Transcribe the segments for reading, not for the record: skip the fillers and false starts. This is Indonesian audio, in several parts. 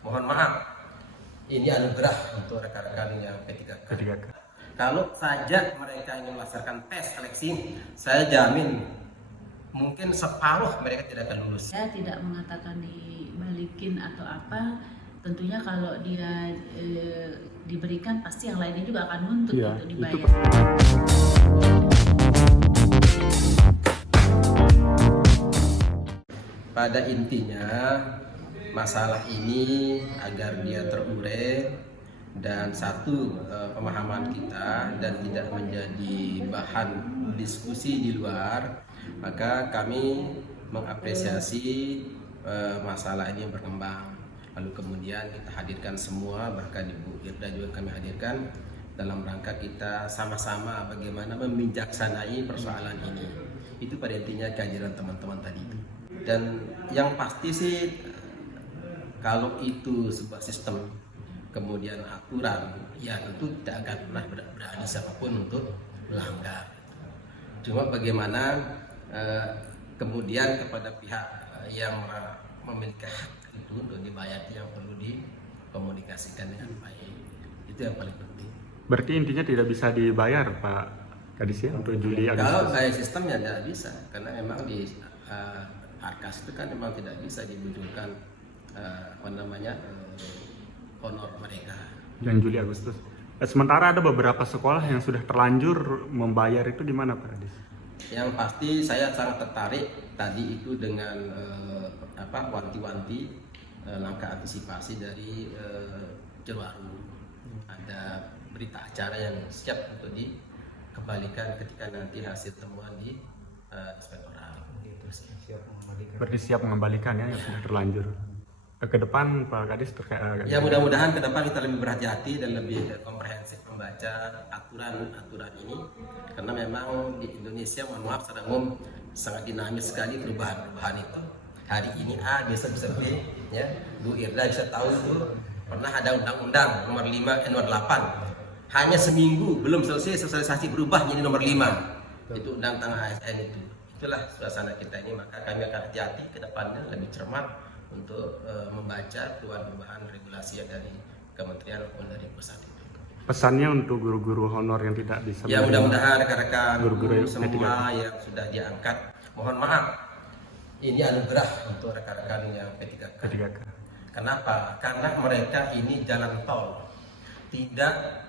Mohon maaf, ini anugerah untuk rekan-rekan yang P3K. Kalau saja mereka ingin melaksanakan tes seleksi, saya jamin mungkin separuh mereka tidak akan lulus. Saya tidak mengatakan dibalikin atau apa. Tentunya kalau dia diberikan, pasti yang lainnya juga akan nuntut untuk dibayar. Pada intinya, masalah ini agar dia terurai dan satu pemahaman kita dan tidak menjadi bahan diskusi di luar, maka kami mengapresiasi masalah ini yang berkembang. Lalu kemudian kita hadirkan semua, bahkan Ibu Irda juga kami hadirkan dalam rangka kita sama-sama bagaimana membijaksanai persoalan ini. Itu pada intinya kehadiran teman-teman tadi itu. Dan yang pasti sih, kalau itu sebuah sistem kemudian aturan, ya tentu tidak akan pernah berani siapapun untuk melanggar. Cuma bagaimana kemudian kepada pihak yang memiliki hak itu untuk dibayar, yang perlu dikomunikasikan dengan baik. Itu yang paling penting. Berarti intinya tidak bisa dibayar Pak Kadis ya untuk Juli Agustus? Kalau kayak sistemnya tidak bisa, karena memang di Arkas itu kan memang tidak bisa dimunculkan honor mereka. Yang Juli Agustus. Sementara ada beberapa sekolah yang sudah terlanjur membayar, itu di mana Pak Kadis? Yang pasti saya sangat tertarik tadi itu dengan wanti-wanti langkah antisipasi dari Jeruaru. Ada berita acara yang siap untuk dikembalikan ketika nanti hasil temuan di inspektorat. Berarti siap mengembalikan ya yang sudah terlanjur. Ke depan Pak Kadis terkait. Ya mudah-mudahan ke depan kita lebih berhati-hati dan lebih komprehensif membaca aturan-aturan ini, karena memang di Indonesia, mohon maaf secara umum, sangat dinamis sekali perubahan itu. Hari ini A, besok bisa B, ya. Bu Irda bisa tahu itu pernah ada undang-undang nomor 5 nomor 8. Hanya seminggu belum selesai sosialisasi berubah jadi nomor 5. Itu undang-undang ASN itu. Itulah suasana kita ini, maka kami akan hati-hati ke depannya, lebih cermat untuk membaca perubahan regulasi dari kementerian maupun dari pusat itu. Pesannya untuk guru-guru honor yang tidak bisa. Ya mudah-mudahan rekan-rekan guru-guru semua yang sudah diangkat, mohon maaf, ini anugerah untuk rekan-rekan yang P3K. Kenapa? Karena mereka ini jalan tol, tidak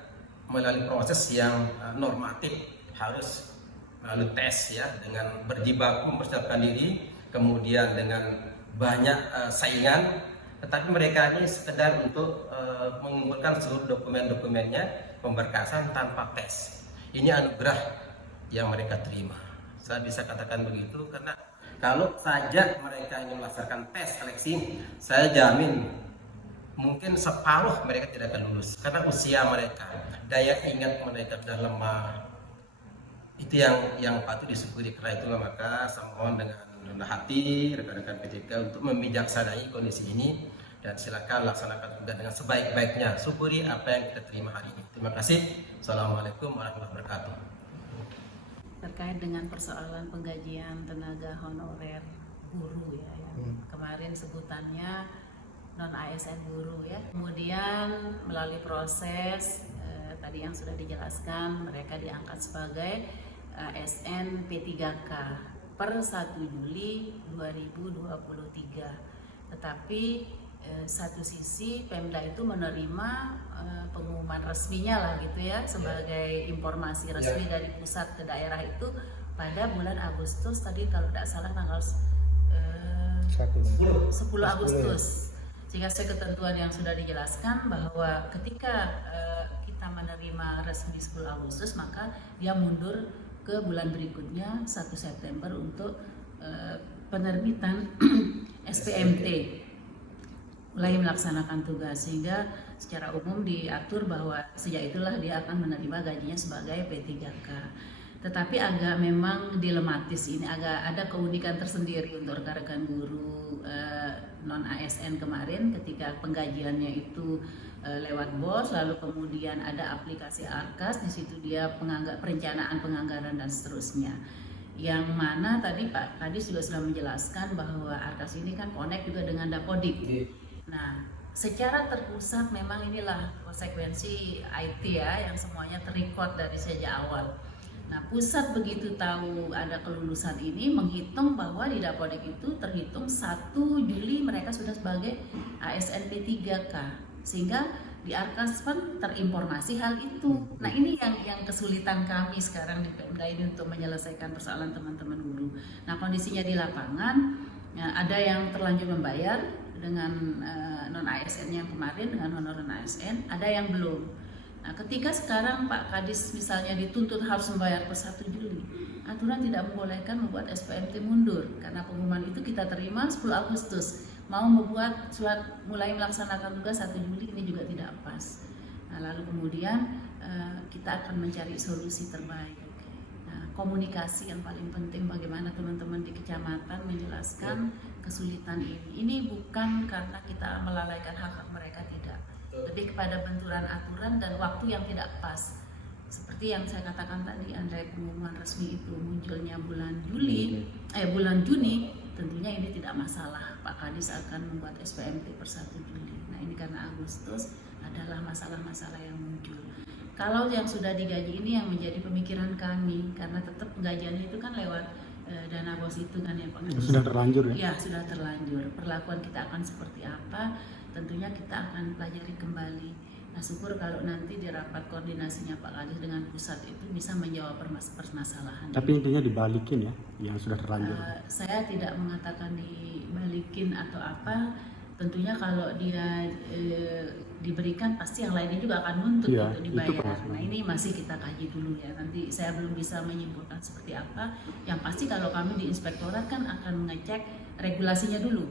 melalui proses yang normatif, harus melalui tes ya, dengan berjibaku mempersiapkan diri, kemudian dengan banyak saingan, tetapi mereka ini sekedar untuk mengumpulkan seluruh dokumen-dokumennya, pemberkasan tanpa tes. Ini anugerah yang mereka terima. Saya bisa katakan begitu karena kalau saja mereka ingin melaksanakan tes seleksi, saya jamin mungkin separuh mereka tidak akan lulus karena usia mereka, daya ingat mereka sudah lemah. Itu yang patut disyukuri. Karena itulah maka saya mohon dengan rendah hati rekan-rekan P3K untuk membijaksanai kondisi ini, dan silakan laksanakan tugas dengan sebaik-baiknya. Syukuri apa yang kita terima hari ini. Terima kasih. Assalamualaikum warahmatullahi wabarakatuh. Terkait dengan persoalan penggajian tenaga honorer guru ya, kemarin sebutannya non ASN guru ya. Kemudian melalui proses tadi yang sudah dijelaskan, mereka diangkat sebagai ASN P3K per 1 Juli 2023. Tetapi satu sisi Pemda itu menerima pengumuman resminya lah gitu ya, sebagai informasi resmi dari pusat ke daerah itu pada bulan Agustus tadi, kalau tidak salah tanggal 10 Agustus. Sehingga sesuai ketentuan yang sudah dijelaskan bahwa ketika kita menerima resmi 10 Agustus, maka dia mundur ke bulan berikutnya 1 September untuk penerbitan SPMT, mulai melaksanakan tugas, sehingga secara umum diatur bahwa sejak itulah dia akan menerima gajinya sebagai P3K. Tetapi agak memang dilematis ini, agak ada keunikan tersendiri untuk rekan-rekan guru non ASN kemarin ketika penggajiannya itu lewat BOS, lalu kemudian ada aplikasi Arkas, di situ dia perencanaan penganggaran dan seterusnya. Yang mana tadi Pak Kadis juga sudah menjelaskan bahwa Arkas ini kan connect juga dengan Dapodik. Nah, secara terpusat memang inilah konsekuensi IT ya, yang semuanya terrecord dari sejak awal. Nah, pusat begitu tahu ada kelulusan ini menghitung bahwa di Dapodik itu terhitung 1 Juli mereka sudah sebagai ASN P3K, sehingga di Arkaspen terinformasi hal itu. Nah, ini yang kesulitan kami sekarang di Pemda ini untuk menyelesaikan persoalan teman-teman guru. Nah, kondisinya di lapangan ada yang terlanjur membayar dengan non ASN yang kemarin dengan honor non ASN, ada yang belum. Nah, ketika sekarang Pak Kadis misalnya dituntut harus membayar per 1 Juli, aturan tidak membolehkan membuat SPMT mundur karena pengumuman itu kita terima 10 Agustus. Mau membuat surat mulai melaksanakan tugas 1 Juli ini juga tidak pas. Nah, lalu kemudian kita akan mencari solusi terbaik. Nah, komunikasi yang paling penting, bagaimana teman-teman di kecamatan menjelaskan kesulitan ini. Ini bukan karena kita melalaikan hak-hak mereka, tidak. Lebih kepada benturan aturan dan waktu yang tidak pas. Seperti yang saya katakan tadi, andai pengumuman resmi itu munculnya bulan Juni, tentunya ini tidak masalah. Pak Kadis akan membuat SPMT per 1 Juli. Nah, ini karena Agustus adalah masalah-masalah yang muncul. Kalau yang sudah digaji ini yang menjadi pemikiran kami, karena tetap penggajiannya itu kan lewat dana bos itu kan ya Pak Kadis. Sudah terlanjur ya? Ya, sudah terlanjur. Perlakuan kita akan seperti apa? Tentunya kita akan pelajari kembali. Nah, syukur kalau nanti di rapat koordinasinya Pak Kadis dengan pusat itu bisa menjawab permasalahan. Tapi intinya dibalikin ya, yang sudah terlanjur. Saya tidak mengatakan dibalikin atau apa. Tentunya kalau dia diberikan pasti yang lainnya juga akan nuntut Iya, untuk itu dibayar. permasalahan. Nah, ini masih kita kaji dulu ya. Nanti saya belum bisa menyimpulkan seperti apa. Yang pasti kalau kami di inspektorat kan akan mengecek regulasinya dulu.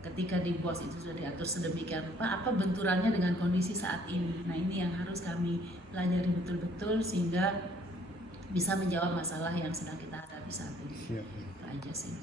Ketika di BOS itu sudah diatur sedemikian rupa, apa benturannya dengan kondisi saat ini. Nah, ini yang harus kami pelajari betul-betul sehingga bisa menjawab masalah yang sedang kita hadapi saat ini. Itu aja sih.